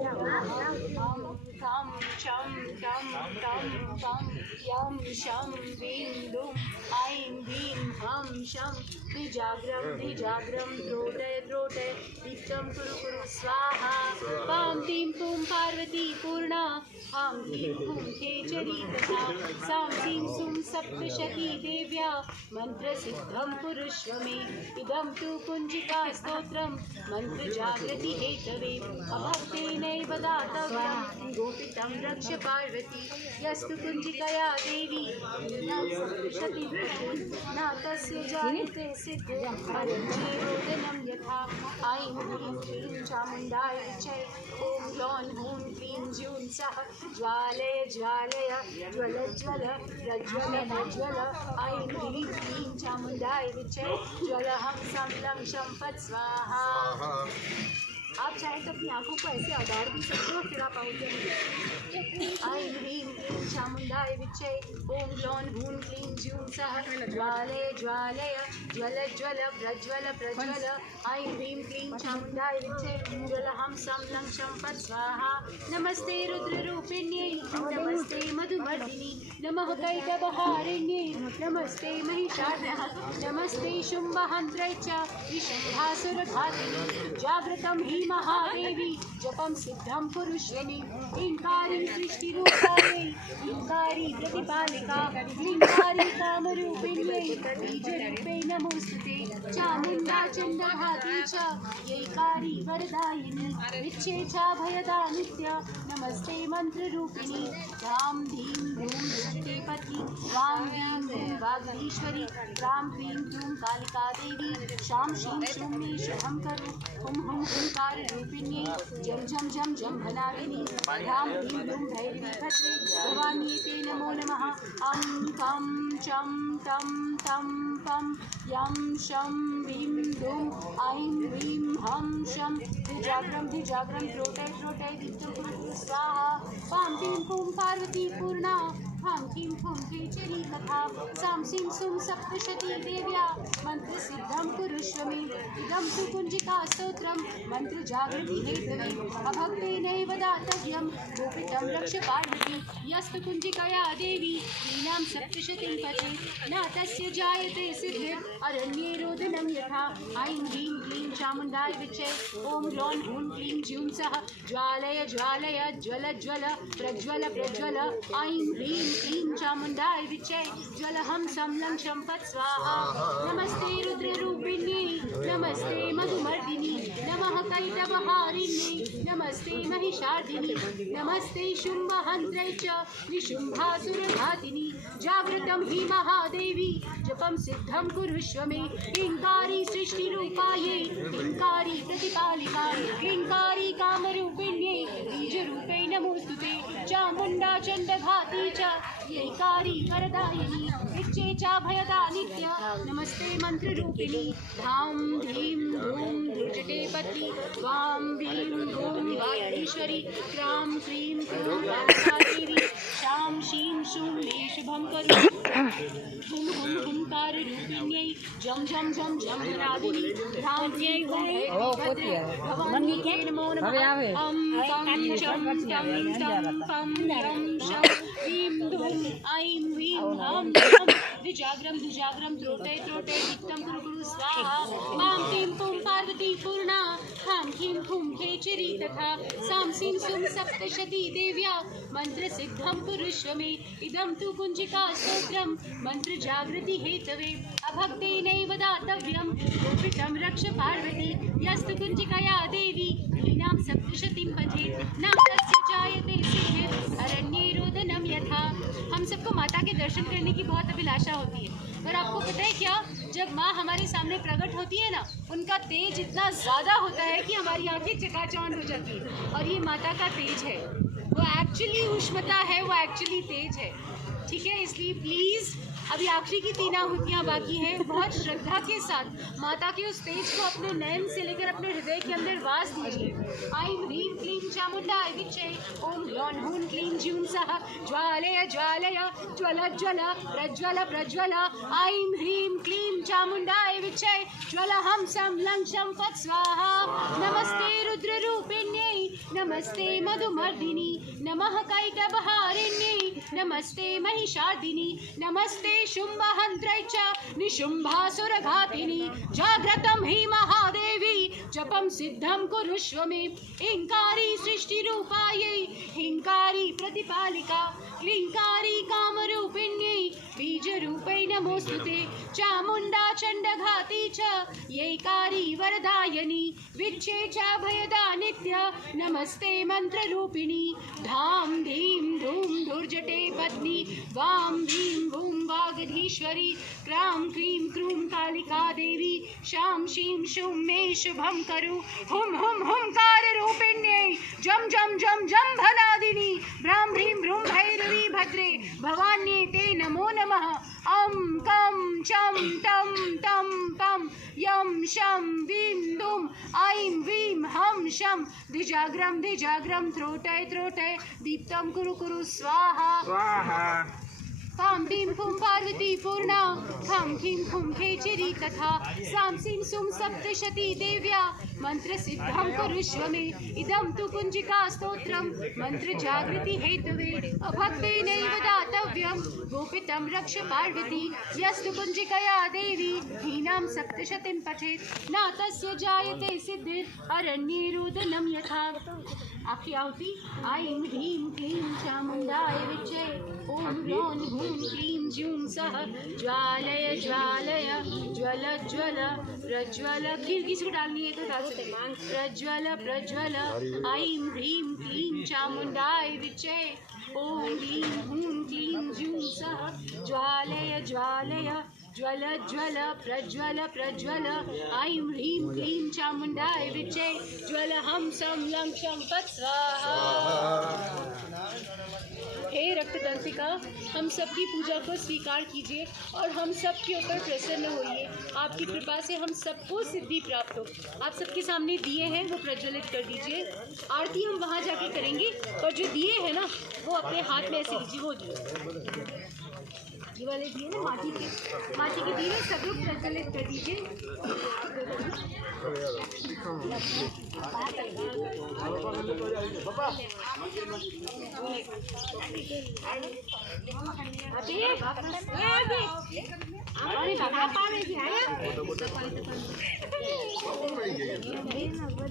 खं चं टं तं पं यं शं ह्रीं दुं ऐं ह्रीं हं शं द्विजाग्रं द्रोटय दीप्तं कुरु स्वाहा पां तीं पुं पार्वती पूर्णा हां ह्रीं हुं खेचरी तथा सां सीं सुं सप्तशती देव्या मन्त्रसिद्धं कुरुष्व मे इदं तु कुञ्जिका स्तोत्रं मन्त्रजागृति हेतवे अभक्तेनैव दातव्यं गोपितं रक्ष पार्वती यस्तु कुञ्जिकया देवी सप्तशती न तस्य जायते सिद्धिं रोदनं यथा ऐं ह्रीं क्लीं चामुण्डाय विचै ॐ ग्लौं हूं क्लीं ज्यूं सः ज्वालय ज्वल प्रज्वल ऐं ह्रीं क्लीं चामुण्डाय विचै ज्वलहं संलं शंपत् स्वाहा। आप चाहे तो अपनी आंखों को ऐसे अगाड़ भी सकते हो, फिर आप आओगे। ऐं ह्रीं क्लीं चामुण्डाय विचै ॐ ग्लौं हूं क्लीं ज्यूं सः ज्वालय ज्वल प्रज्वल ऐं ह्रीं क्लीं चामुण्डाय विचै ज्वलहं संलं शंपत् स्वाहा। नमस्ते रुद्ररूपिण्यै नमस्ते मधुमर्दिनी नमः कैटभहारिण्यै नमस्ते महिषाढ्यः नमस्ते शुम्भहन्त्रै च विशुम्भासुरघातिनी जागृतं हि महादेवी जपं सिद्धं कुरुष्व मे ह्रींकारी सृष्टिरूपायै ह्रींकारी प्रतिपालिका ह्रींकारी कामरूपिण्यै बीजरूपे नमोस्तुते चामुण्डा चण्डघाती च यैकारी वरदायिनी विच्छे च भयदा नित्य नमस्ते मंत्ररूपिणी राम धीं धूम धृष्टे पति वां वीं धूं वागीश्वरी राम क्लीं क्लूं कालिका देवी शां शीं शूं मे शुभं करो हुं हुंकार रूपिण्यै जं जं भनाविनी राम ह्रीं लूं भैरवी भद्रे भवान्यै ते नमो नमः अं कं चं तं तं पं यं शं ह्रीं दुं ऐं ह्रीं हं शं द्विजाग्रं त्रोटय दीप्तं कुरु स्वाहा पां तीं पुं पार्वती पूर्णा हां ह्रीं हुं खेचरी तथा सां सीं सुं सप्तशती देव्या मन्त्रसिद्धं कुरुष्व मे इदं तु कुञ्जिका स्तोत्रं मन्त्रजागृति हेतवे अभक्तेनैव दातव्यं गोपितं रक्ष पार्वती यस्तु कुञ्जिकया देवी ह्रीणां सप्तशतीं पठेत् न तस्य जायते सिद्धिर् अरण्ये रोदनं यथा ऐं ह्रीं क्लीं चामुण्डाय विचै ॐ ग्लौं हूं क्लीं ज्यूं सः ज्वालय ज्वल प्रज्वल ऐं ह्रीं क्लीं चामुण्डाय विचै ज्वलहं संलं शंपत् स्वाहा। नमस्ते रुद्ररूपिण्यै नमस्ते मधुमर्दिनी नमः कैटभहारिण्यै नमस्ते महिषार्दिनी नमस्ते शुम्भहन्त्रै च विशुम्भासुरघातिनी जागृतं हि महादेवी जपं सिद्धं कुरुष्व मे ह्रींकारी सृष्टिरूपायै ह्रींकारी प्रतिपालिकायै ह्रींकारी कामरूपिण्यै बीजरूपे नमोस्तुते चामुण्डा चण्डघाती च यैकारी वरदायिनी विच्छे च भयदा नित्य नमस्ते मंत्ररूपिणी धां धीं धूं धृजटे पति वां वीं धूं वागीश्वरी क्रां क्रीं क्रूं कालिकादेवी शां शीं शूं मे शुभं करो हुं हुंकार रूपिण्यै जं रागिनी धाम्यै भवान्यै नमो नमः अं कं चं टं पं यं शं ह्रीं दुं ऐं ह्रीं हं शं द्विजाग्रं त्रोटय दीप्तं कुरु स्वाहा पां तीं पुं पार्वती पूर्णा हां ह्रीं हुं खेचरी तथा सां सीं सुं सप्तशती देव्या मन्त्रसिद्धं कुरुष्व मे इदं तु कुञ्जिका स्तोत्रं मन्त्रजागृति हेतवे अभक्तेनैव दातव्यं गोपितं रक्ष पार्वती यस्तु कुञ्जिकया देवी ह्रीणां सप्तशतीं पठेत् न तस्य जायते सिद्धिर् अरण्ये रोदनं यथा। हम सबको माता के दर्शन करने की बहुत अभिलाषा होती है, और आपको पता है क्या, जब माँ हमारे सामने प्रकट होती है ना, उनका तेज इतना ज़्यादा होता है कि हमारी आंखें चकाचौंध हो जाती है। और ये माता का तेज है, वो एक्चुअली उष्मता है, वो एक्चुअली तेज है। ठीक है, इसलिए प्लीज़ अभी आखिरी की 3 आहुतियाँ बाकी हैं, बहुत श्रद्धा के साथ माता के उस तेज को अपने नयन से लेकर अपने हृदय के अंदर वास दीजिए। ऐं ह्रीं क्लीं चामुण्डाय विचै ॐ ग्लौं हूं क्लीं ज्यूं सः ज्वालय प्रज्वल ऐं ह्रीं क्लीं चामुण्डाय विचै ज्वलहं संलं शंपत् स्वाहा। नमस्ते रुद्ररूपिण्यै नमस्ते मधुमर्दिनी नमः कैटभहारिण्यै नमस्ते महिषादिनी नमस्ते शुम्भहन्त्रै च निशुम्भासुरघातिनी जाग्रतं हि महादेवी जपं सिद्धं कुरुष्व मे हिंकारी सृष्टिरूपायै हिंकारी प्रतिपालिका क्लींकारी कामरूपिण्यै बीजरूपै नमोस्तुते चामुण्डा चण्डघाती च यैकारी वरदायिनी विच्छे च भयदा नित्य नमस्ते मंत्ररूपिणी धाम धीम धूम धुर्जटे पत्नी वाम भीम भूम वागधीश्वरी क्राम क्रीम क्रूम कालिका देवी शाम शीम शुम मे शुभम करु हुम हुंकार रूपिण्यै जम जम जम जम भनादिनी भ्राम भ्रीम भ्रूम भैरवी भद्रे भवान्ये ते नमो नमः अम कम चम टम टम पम यम शम वीम दुम ऐं वीं हम शम द्विजाग्रम त्रोटय दीप्तं कुरु कुरु स्वाहा पां बीं फुं पार्वती पूर्णा खं खीं खुं खेचरी तथा सां सीं सुं सप्तशती देव्या मंत्रसिद्धं कुरुष्व मे इदं तु कुञ्जिका स्तोत्रं मंत्रजागृति हेतवे अभक्तेनैव दातव्यं गोपितं रक्ष पार्वती यस्तु कुञ्जिकया देवी हीनां सप्तशतीं पठेत् न तस्य जायते सिद्धिर् अरण्ये रुदनं यथा। आखिरी आहुति ऐं ह्रीं क्लीं चामुण्डाय विच्चे ॐ ह्रौं हूं क्लीं ज्यूं सः ज्वालय ज्वालय ज्वल ज्वल प्रज्वल खीर किसी को डालनी है तो डाल सकते हैं प्रज्वल प्रज्वल ऐं ह्रीं क्लीं चामुण्डाय विच्चे ॐ ह्रीं हूं क्लीं ज्यूं सः ज्वालय ज्वालय ज्वल ज्वल प्रज्वल प्रज्वल ऐं ह्रीं क्लीं चामुण्डाय विच्चे ज्वल हम सम लं क्षं पत् स्वाहा। हे रक्त दंतिका हम सबकी पूजा को स्वीकार कीजिए और हम सब के ऊपर प्रसन्न होइए। आपकी कृपा से हम सबको सिद्धि प्राप्त हो। आप सबके सामने दिए हैं वो प्रज्वलित कर दीजिए। आरती हम वहाँ जाके करेंगे और जो दिए हैं ना वो अपने हाथ में ऐसे लीजिए। वो दिए ये वाले दिए ना माटी के दिए सब लोग प्रज्वलित कर दीजिए।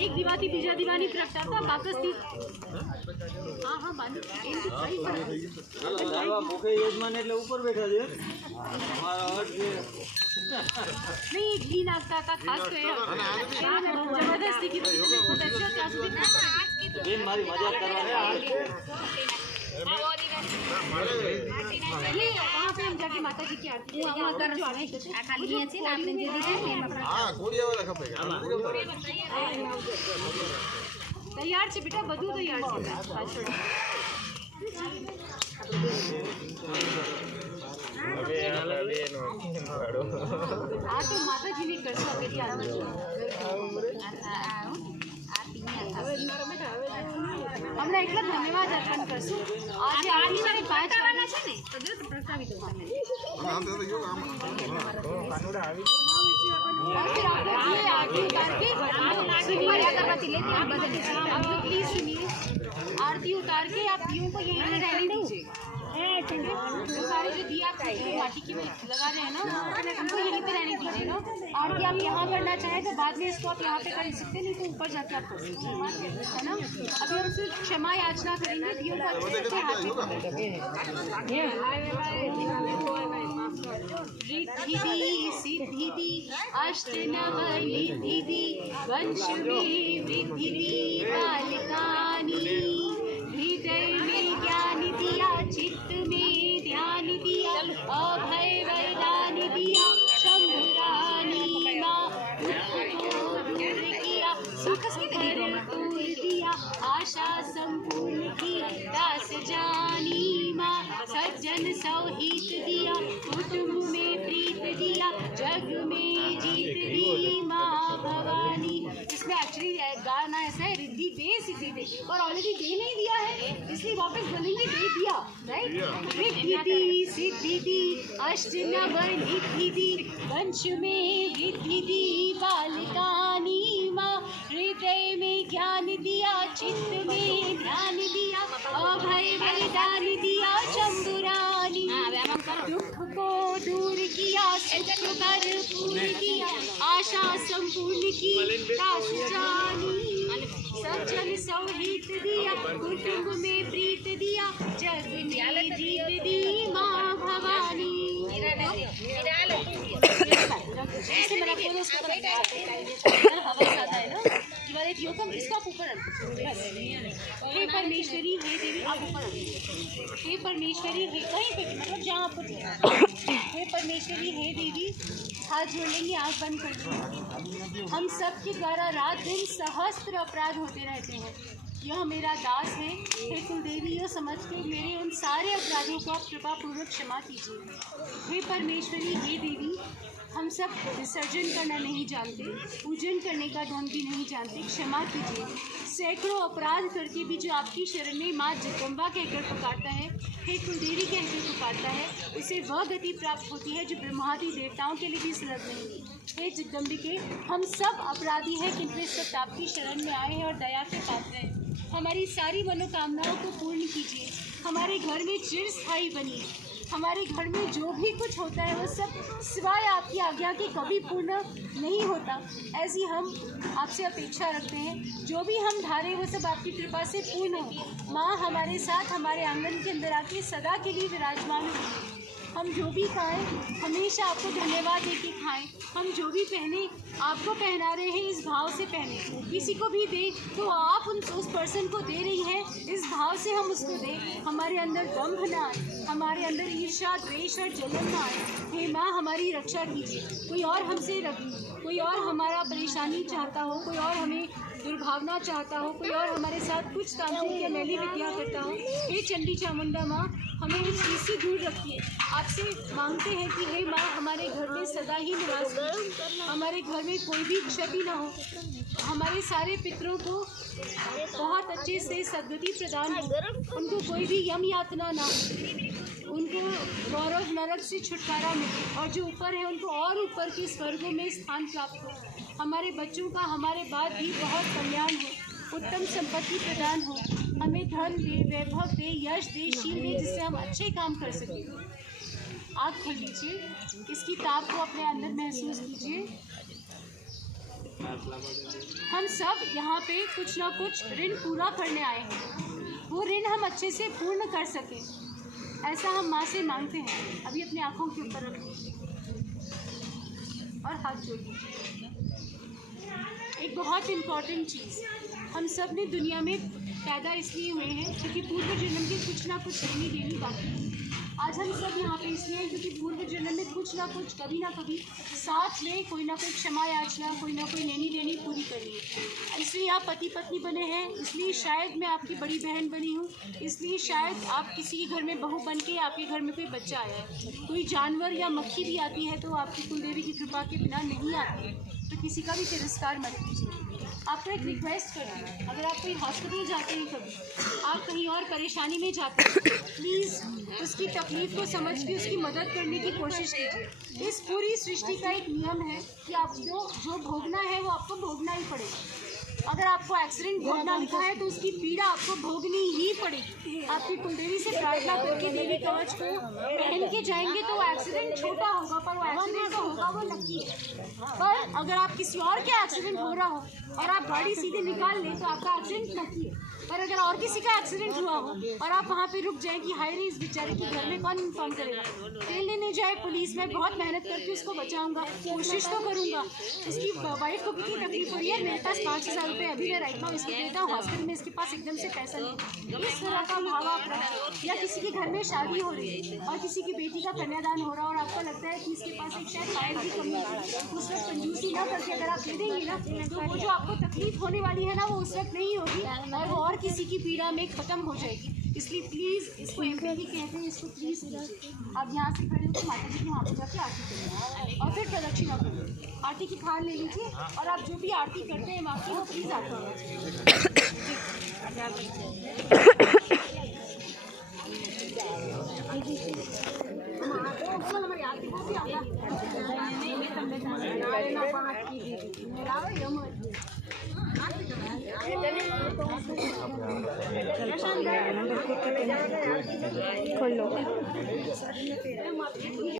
एक दिवाती बीजा दिवानी प्रगटाता बाकस थी। हाँ हाँ बांधी मुखे यजमान એટલે ઉપર બેઠા છે અમારો અર્થ છે नहीं घी नाश्ता का खास तो है जबरदस्ती की બેન મારી મજાક કરવાની वहाँ पे हम जाके माता जी की आरती तैयार છે बेटा બધું तैयार છે। આ તો માતાજીની કરશો પેલી આરતી હમણાં એટલા ધન્યવાદ અર્પણ કરશું। આજે આરતી મારી 5 વાગ્યા છે ને તો જો પ્રગટાવી દો સામે आरती उतार के आप लोग प्लीज सुनिए। आरती उतार के आप दियों को यहीं रहने दीजिए। तो सारे जो दिया आप माटी की लगा रहे हैं ना उनको यहीं पे रहने दीजिए ना। आरती आप यहाँ करना चाहें तो बाद में इसको आप यहाँ पे कर सकते हैं, नहीं तो ऊपर जाके आप कर सकते हैं, है ना। अभी हम सिर्फ क्षमा याचना करेंगे दियों को अच्छे से हाथ में रिद्धि सिद्धि अष्टनवनिधि वंश में वृद्धि बालिकानी हृदय में ज्ञान दिया चित्त में ध्यान दिया अभय वरदान दिया शंभुरानी माँ को दूर किया सुख दूर दिया आशा संपूर्ण की दास जानी माँ सज्जन सौहित दिया कुटुंब में प्रीत दिया जग में जीत दी माँ भवानी। इसमें एक्चुअली गाना ऐसा है रिद्धि दे सिद्धि दे और ऑलरेडी दे नहीं दिया है इसलिए वापस बोलेंगे दे दिया राइट। रिद्धि दी सिद्धि दी अष्ट नव निधि दी वंश में वृद्धि दी बालिकानी माँ हृदय में ज्ञान दिया चित्त में वरदान दिया शंभुरानी, दुख को दूर किया, सुख भरपूर किया, आशा संपूर्ण की दास जानी। सज्जन सौहित दिया, कुटुंब में प्रीत दिया, जग में जीत दी माँ भवानी। ऐसे मैंने आपको उसको हवा ज्यादा है ना कि वाले थियो कम इसका ऊपर हे परमेश्वरी हे देवी आप ऊपर हे परमेश्वरी हे कहीं पे मतलब जहाँ पर हे परमेश्वरी हे देवी हाथ जोड़ लेंगे आँख बंद कर देंगे। हम सब के द्वारा रात दिन सहस्त्र अपराध होते रहते हैं, यह मेरा दास है, हे कुलदेवी यह समझ के मेरे उन सारे अपराधों को आप कृपा पूर्वक क्षमा कीजिए। हे परमेश्वरी हे देवी हम सब विसर्जन करना नहीं जानते, पूजन करने का ढंग भी नहीं जानते, क्षमा कीजिए। सैकड़ों अपराध करके भी जो आपकी शरण में माँ जगदम्बा कहकर पुकारता है, हे कुलदेवी कहकर पुकारता है, उसे वह गति प्राप्त होती है जो ब्रह्मादि देवताओं के लिए भी सुलभ नहीं। हे जगदम्बिके हम सब अपराधी हैं, किंतु इस सब आपकी शरण में आए हैं और दया के पात्र हैं। हमारी सारी मनोकामनाओं को पूर्ण कीजिए, हमारे घर में चिरस्थायी बनिए। हमारे घर में जो भी कुछ होता है वो सब सिवाय आपकी आज्ञा के कभी पूर्ण नहीं होता, ऐसी हम आपसे अपेक्षा रखते हैं। जो भी हम धारे वो सब आपकी कृपा से पूर्ण हो। माँ हमारे साथ हमारे आंगन के अंदर आके सदा के लिए विराजमान हो। हम जो भी खाएं हमेशा आपको धन्यवाद देके खाएं। हम जो भी पहने आपको पहना रहे हैं इस भाव से पहने। किसी को भी दे तो आप उस पर्सन को दे रही हैं इस भाव से हम उसको दें। हमारे अंदर दंभ ना आए, हमारे अंदर ईर्ष्या द्वेष और जलन ना आए। हे माँ हमारी रक्षा कीजिए। कोई और हमसे कोई और हमारा परेशानी चाहता हो, कोई और हमें दुर्भावना चाहता हो, कोई और हमारे साथ कुछ तांत्रिक या मैली विद्या करता हो, हे चंडी चामुंडा माँ हमें इस चीज़ से दूर रखिए। आपसे मांगते हैं कि हे माँ हमारे घर में सदा ही निवास कीजिए, हमारे घर में कोई भी क्षति ना हो, हमारे सारे पितरों को बहुत अच्छे से सद्गति प्रदान हो, उनको कोई भी यम यातना ना हो, उनको गौरव नरक से छुटकारा मिले और जो ऊपर है उनको और ऊपर के स्वर्गों में स्थान प्राप्त हो। हमारे बच्चों का हमारे बाद भी बहुत कल्याण हो, उत्तम संपत्ति प्रदान हो, हमें धन दे, वैभव दे, यश दे, शील दे, जिससे हम अच्छे काम कर सकें। आँख खोल लीजिए, इसकी ताप को अपने अंदर महसूस कीजिए। हम सब यहाँ पे कुछ ना कुछ ऋण पूरा करने आए हैं, वो ऋण हम अच्छे से पूर्ण कर सकें, ऐसा हम माँ से मांगते हैं। अभी अपनी आँखों के ऊपर रख लीजिए और हाथ जोड़ लीजिए। एक बहुत इम्पॉर्टेंट चीज़, हम सब ने दुनिया में पैदा इसलिए हुए हैं क्योंकि पूर्व जन्म के कुछ ना कुछ लेनी देनी बाकी है। आज हम सब यहाँ पे इसलिए हैं क्योंकि पूर्व जन्म में कुछ ना कुछ कभी ना कभी साथ में कोई ना कोई क्षमा याचना, कोई ना कोई लेनी देनी पूरी करनी है। इसलिए आप पति पत्नी बने हैं, इसलिए शायद मैं आपकी बड़ी बहन बनी हूँ, इसलिए शायद आप किसी के घर में बहू बन के आपके घर में कोई बच्चा आया है। कोई जानवर या मक्खी भी आती है तो आपकी कुलदेवी की कृपा के बिना नहीं आती है, तो किसी का भी तिरस्कार मत कीजिए। आपको एक रिक्वेस्ट करती हूँ, अगर आप कोई हॉस्पिटल जाते हैं, कभी आप कहीं और परेशानी में जाते हैं, प्लीज़ उसकी तकलीफ़ को समझ के उसकी मदद करने की कोशिश कीजिए। इस पूरी सृष्टि का एक नियम है कि आपको जो भोगना है वो आपको भोगना ही पड़ेगा। अगर आपको एक्सीडेंट भोगना लिखा है तो उसकी पीड़ा आपको भोगनी ही पड़ेगी। आपकी कुलदेवी से प्रार्थना करके देवी कवच को पहन के जाएंगे तो वो एक्सीडेंट छोटा होगा, पर वो एक्सीडेंट तो होगा वो नक्की है। पर अगर आप किसी और के एक्सीडेंट हो रहा हो और आप गाड़ी सीधे निकाल लें तो आपका एक्सीडेंट नक्की है। पर अगर और किसी का एक्सीडेंट हुआ हो और आप वहाँ पे रुक जाएं कि हाय रे इस बेचारे के घर में कौन इन्फॉर्म करेगा, तेल लेने जाए पुलिस, में बहुत मेहनत करके उसको बचाऊंगा, कोशिश तो करूँगा। इसकी वाइफ को कितनी तकलीफ हो रही है, मेरे पास 5,000 रुपये अभी मैं राइट नाउ इसको देता हूँ, हॉस्पिटल में इसके पास एकदम से पैसा नहीं। इस तरह का भाव आप रखें। या किसी के घर में शादी हो रही है और किसी की बेटी का कन्यादान हो रहा है और आपको लगता है कि इसके पास एक शायद फाइल की कमी है, उस वक्त कंजूसी ना करके अगर आप दे देंगे ना तो वो जो आपको तकलीफ होने वाली है ना वो उस वक्त नहीं होगी और वो और किसी की पीड़ा में ख़त्म हो जाएगी। इसलिए प्लीज़ इसको एम्पैथी कहते हैं, इसको प्लीज़ कीजिए। आप यहाँ से खड़े होकर माता जी के वहाँ पर जाके आरती करें और फिर प्रदक्षिणा करें। आरती की थाल ले लीजिए और आप जो भी आरती करते हैं वहाँ की वो प्लीज़ आरती प्रशांत नंबर खोलो